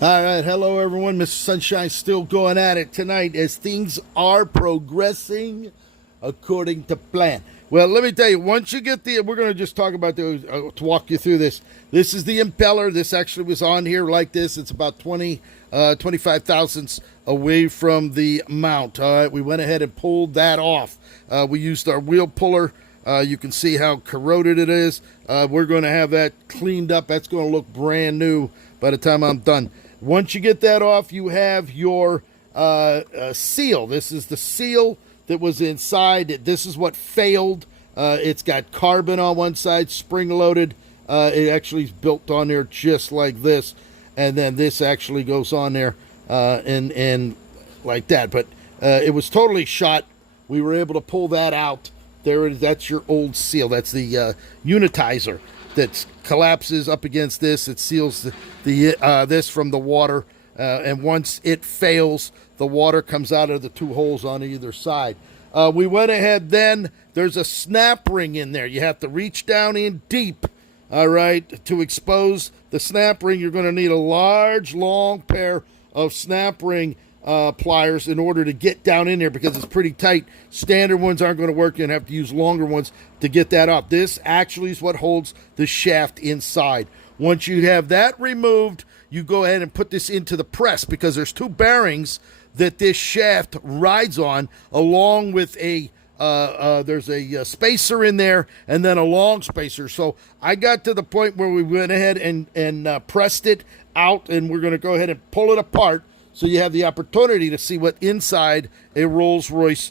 All right, hello everyone. Mr. Sunshine still going at it tonight as things are progressing according to plan. Well, let me tell you, once you get we're going to just talk about to walk you through this. This is the impeller. This actually was on here like this. It's about 25 thousandths away from the mount. All right, we went ahead and pulled that off. We used our wheel puller. You can see how corroded it is. We're going to have that cleaned up. That's going to look brand new by the time I'm done. Once you get that off, you have your seal. This is the seal that was inside. This is what failed. It's got carbon on one side, spring-loaded. It actually is built on there just like this. And then this actually goes on there and like that. But it was totally shot. We were able to pull that out. There it is. That's your old seal. That's the unitizer that collapses up against this. It seals this from the water, and once it fails, the water comes out of the two holes on either side. We went ahead then. There's a snap ring in there. You have to reach down in deep, all right, to expose the snap ring. You're going to need a large, long pair of snap ring pliers in order to get down in there because it's pretty tight. Standard ones aren't going to work. You're going to have to use longer ones to get that up. This actually is what holds the shaft inside. Once you have that removed, you go ahead and put this into the press because there's two bearings that this shaft rides on, along with there's a spacer in there and then a long spacer. So I got to the point where we went ahead and pressed it out, and we're going to go ahead and pull it apart so you have the opportunity to see what inside a Rolls-Royce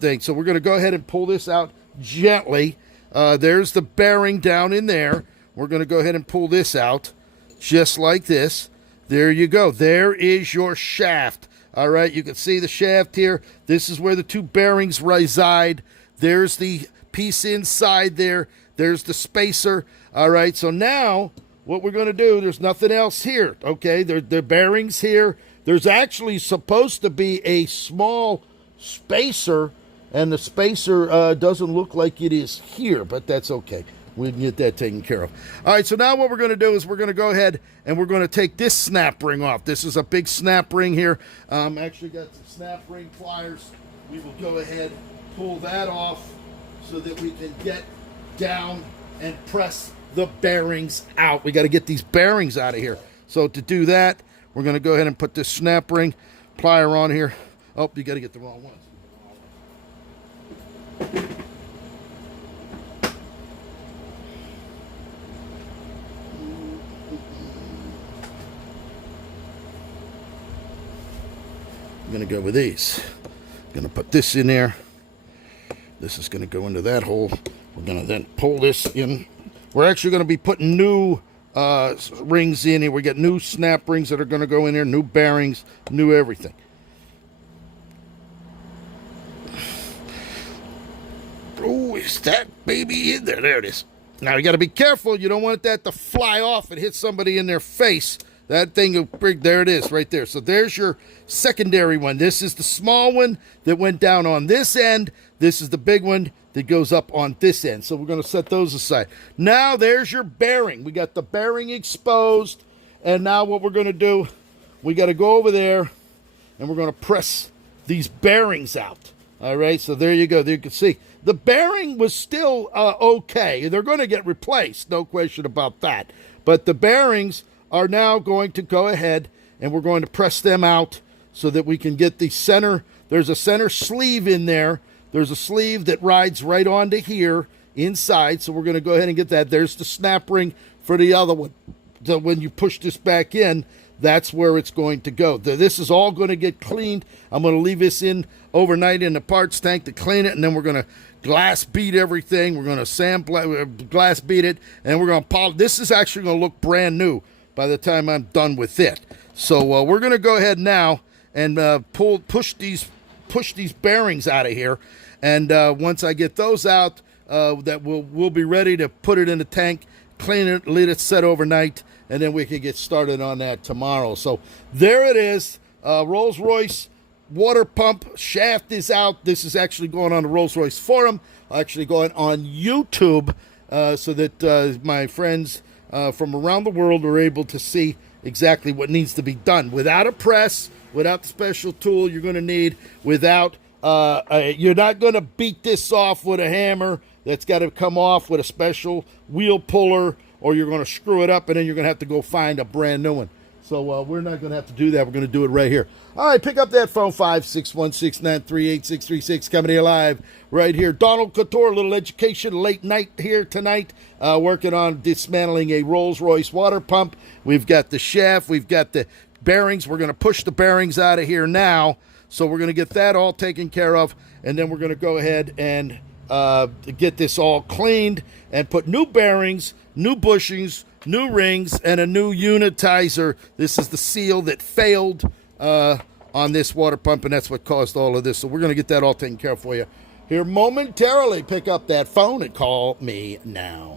thing. So we're going to go ahead and pull this out gently. There's the bearing down in there. We're going to go ahead and pull this out just like this. There you go. There is your shaft. All right, you can see the shaft here. This is where the two bearings reside. There's the piece inside there. There's the spacer. All right, so now what we're going to do, there's nothing else here, okay? The bearings here. There's actually supposed to be a small spacer, and the spacer doesn't look like it is here, but that's okay. We can get that taken care of. All right, so now what we're going to do is we're going to go ahead and we're going to take this snap ring off. This is a big snap ring here. Actually got some snap ring pliers. We will go ahead, pull that off so that we can get down and press the bearings out. We got to get these bearings out of here. So to do that, we're going to go ahead and put this snap ring plier on here. Oh, you got to get the wrong ones. I'm going to go with these. I'm going to put this in there. This is going to go into that hole. We're going to then pull this in. We're actually going to be putting new rings in here. We got new snap rings that are going to go in there, new bearings, new everything. Oh, is that baby in there? There it is. Now you got to be careful. You don't want that to fly off and hit somebody in their face. That thing will break. There it is right there. So there's your secondary one. This is the small one that went down on this end. This is the big one that goes up on this end. So we're going to set those aside. Now there's your bearing. We got the bearing exposed. And now what we're going to do, we got to go over there and we're going to press these bearings out. All right, so there you go. There you can see the bearing was still okay. They're going to get replaced, no question about that. But the bearings are now going to go ahead and we're going to press them out so that we can get the center. There's a center sleeve in there. There's a sleeve that rides right onto here inside. So we're going to go ahead and get that. There's the snap ring for the other one. So when you push this back in, that's where it's going to go. This is all going to get cleaned. I'm going to leave this in overnight in the parts tank to clean it, and then we're going to glass beat everything. We're going to glass beat it, and we're going to polish. This is actually going to look brand new by the time I'm done with it. So we're going to go ahead now and push these bearings out of here. And once I get those out, that we'll be ready to put it in the tank, clean it, let it set overnight, and then we can get started on that tomorrow. So there it is. Rolls-Royce water pump shaft is out. This is actually going on the Rolls-Royce forum, actually going on YouTube, so that my friends from around the world are able to see exactly what needs to be done. Without a press, without the special tool you're going to need, without you're not going to beat this off with a hammer. That's got to come off with a special wheel puller, or you're going to screw it up, and then you're going to have to go find a brand new one. So we're not going to have to do that. We're going to do it right here. All right, pick up that phone, 561-693-8636, coming here live right here. Donald Couture, a little education late night here tonight, working on dismantling a Rolls-Royce water pump. We've got the shaft. We've got the bearings. We're going to push the bearings out of here now. So we're going to get that all taken care of, and then we're going to go ahead and get this all cleaned and put new bearings, new bushings, new rings, and a new unitizer. This is the seal that failed on this water pump, and that's what caused all of this. So we're going to get that all taken care of for you here momentarily. Pick up that phone and call me now.